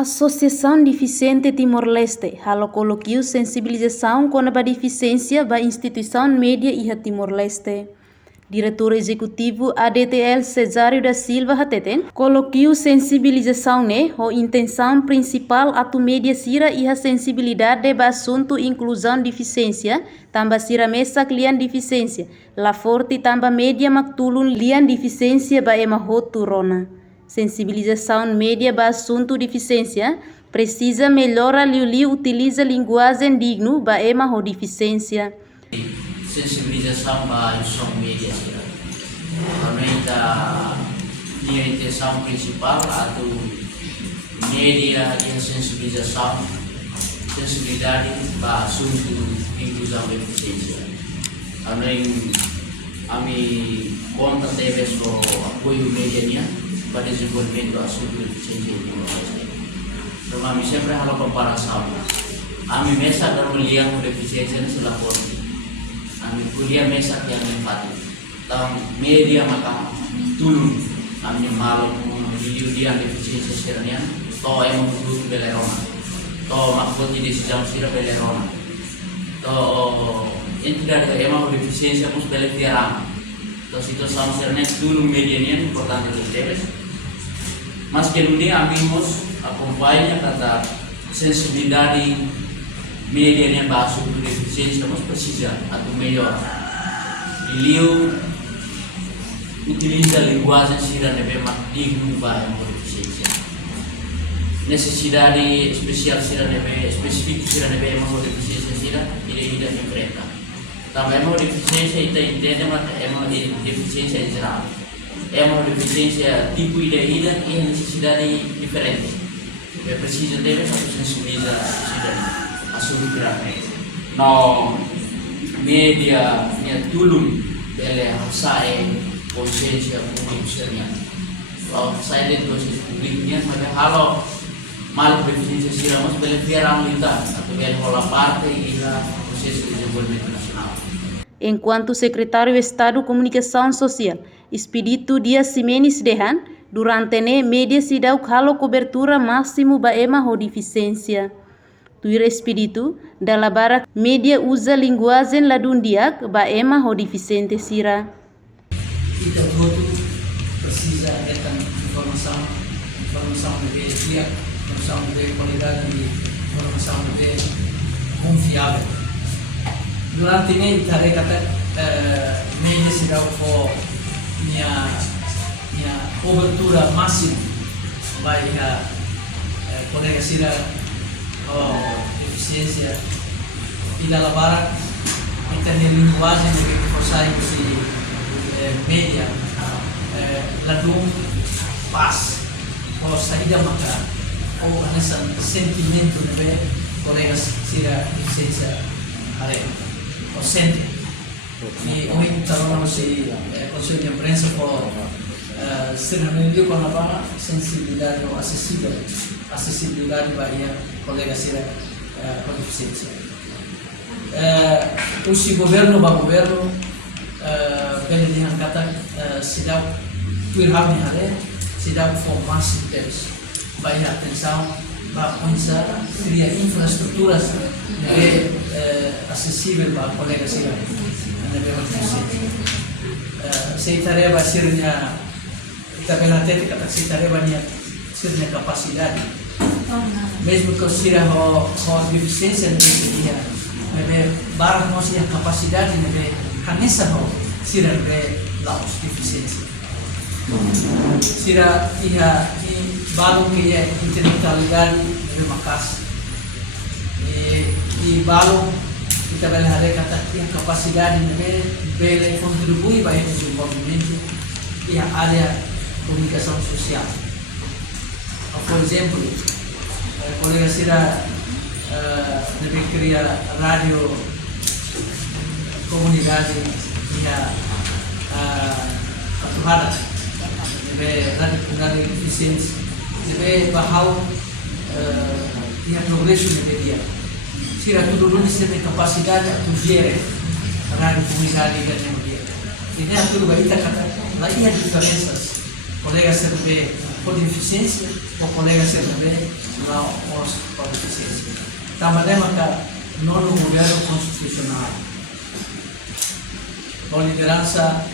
Associação Deficiente Timor-Leste halo coloquiu sensibilização com a deficiência da instituição média e Timor-Leste. Diretor Executivo ADTL Cesário da Silva Hateten coloquiu sensibilização a intenção principal atu média sira e a sensibilidade do assunto inclusão deficiência, também sira mesa lian deficiência, la forte também média maktulun lian deficiência ba ema turona. Sensibilização média para assunto deficiência precisa melhorar liu utiliza linguagem digno para ema deficiência. Sensibilização para som média realmente a minha intenção principal atau média e sensibilidade para assunto inclusão deficiência. Além kami conta teve so apoio média para desenvolvimento do assunto deficiência di Timor-Leste. Kami sempre halo comparação. Kami mesa dalam melihat deficiência sila porti. Kami kuliah mesa yang empati. Tahun media maka tulung kami malu dia deficiência sekiranya. To emang duduk belerona. To makboti di sidang sira belerona. To itu dari emang deficiência mus beletiarang. To situação sernya tulung medianya importante dos deles. Mas que no dia amigos acompanha kata sensibilidade média yang bahasa untuk deficiência mas precisa atau melhor. Beliau utiliza linguagem sira nebe mak digno para deficiência. Necessidade especial sira nebe específico sira nebe mak deficiência sira ida enfrenta. Também mak deficiência ita entende mak deficiência geral. Uma deficiência tipo ida e necessidade diferente. É preciso ter essa sensibilidade a solucionar. No media nya tulung bele saya consciência publiknya. Kalau saya lihat dosis publiknya mereka halo mal deficiência siramos bele fiaram linda atau bele hola parte ila proses de desenvolvimento nacional. Enquanto secretário de Estado de Comunicação Social, Espírito Dias Ximenes Dehan, durante a média se dá o cobertura máximo para ema deficiência. Tuir Espírito, da labara média usa linguagem ladundiak para ema deficiente sira. Kita tudo precisa ter informação de dia, informação de qualidade, informação de confiável. Durante ini tadi kata media sudah for minha cobertura máxima baik colega sira deficiência e da labara kita ni linguagem que forsai si media ladung pas ou saída maka ou nessa sentimento de colega sira deficiência ale o sente e hoje tarona se conselho de imprensa por ser reunido com a sensibilidade ou acessibilidade para colega ser com deficiência. O governo bem diangkata sedang turham ni sedang formasi deles banyak atenção para pensar criar infraestruturas acessível para colegas sira se tarefa sirnya tabela técnica se tarefa sirnya capacidade mesmo que sira deficiência dia nebe barang nós a capacidade nebe canessa sira nebe laos deficiência sira ia balong que é intelectualidade nebe makas e balong kita belajar kata yang capacidade de bela contribuir para o desenvolvimento e a área comunicação social. Por exemplo, colega sira deve criar rádio comunidade e a atuhada deve rádio comunidade eficiente deve bahau e a progresso de dia. Sira tudo não tem capacidade de gerir a rádio comunidade yang dia. Ini tudo vai estar lá e as diferenças. Colegas serve por deficiência ou colegas serve lá os deficiência. Trabalhamos no modelo constitucional. A liderança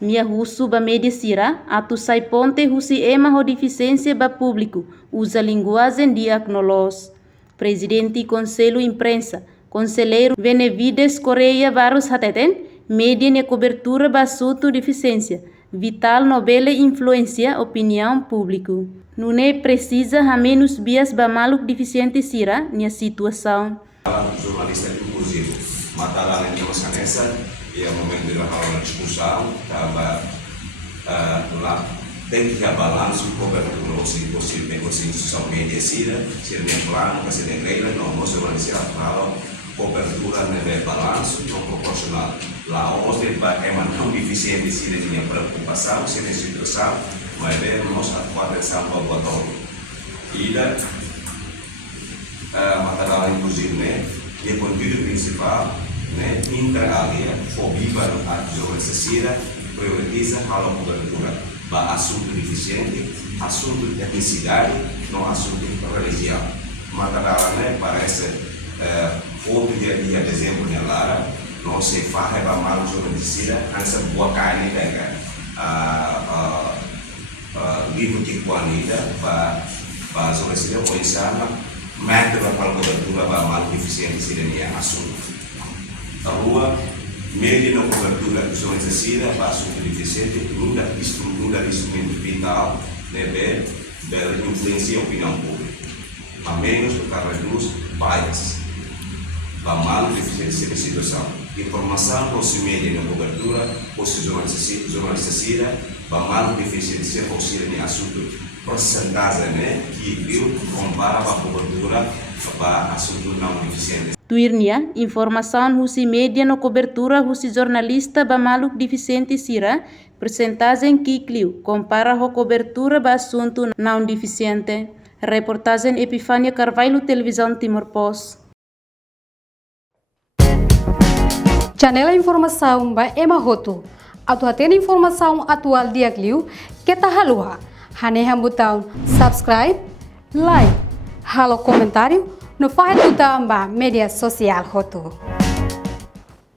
Mia husu ba media sira, atu sai ponte husi ema ho deficiência ba público, usa linguagem diagnolos. Presidente Conselho Imprensa, Conselheiro Benevides Correia Barros Hateten, média ne cobertura ba assunto deficiência, vital nobele influência opinião público. Nune precisa a menos bias ba maluk deficiente sira, nia situação. Jornalista inclusivo, matar a nossa nessa e é o momento de uma discussão, estava lá tem que abalar o cobertura possível instituição medicina, se ele tem plano, se ele tem regra, não se organiza a cobertura neve balanço não proporcional. Lá onde é uma não deficiente se ele tem preocupação, se ele situação, mas é nossa atenção para o botão. E da material inclusive, né, e o conteúdo principal, né, inter-área, fobia a desobedecida, prioriza a cobertura. Para assunto deficiente, assunto de etnicidade, não assunto de religião. Material, né, parece outro dia de dezembro, né, Lara, não se faz para mal desobedecida, essa boa carne pega livro de Juanita para desobedecida, ou insana, método para cobertura para mal deficiente, se ele é assunto. A rua, média na cobertura de desobedecida para assunto deficiente, muda estrutura de instrumento vital, né, bela influencia a opinião pública. A menos do que reduz bias, para mal deficiência de situação. Informação para o média na cobertura, ou se desobedecida, para mal deficiência auxílio em assunto. Porcentagem, né, que viu compara a cobertura para assunto não deficiente. Tuirnia, informação husi média no cobertura husi jornalista ba maluk deficiente sira, percentagem que cliu, compara a cobertura ba assunto não deficiente. Reportagem Epifânia Carvalho, Televisão Timor Post. Janela informação ba Emahoto. Atu atena informação atual dia cliu, que tá halua. Haneha botão subscribe, like, halo comentário, no faz botão ba media social hoto.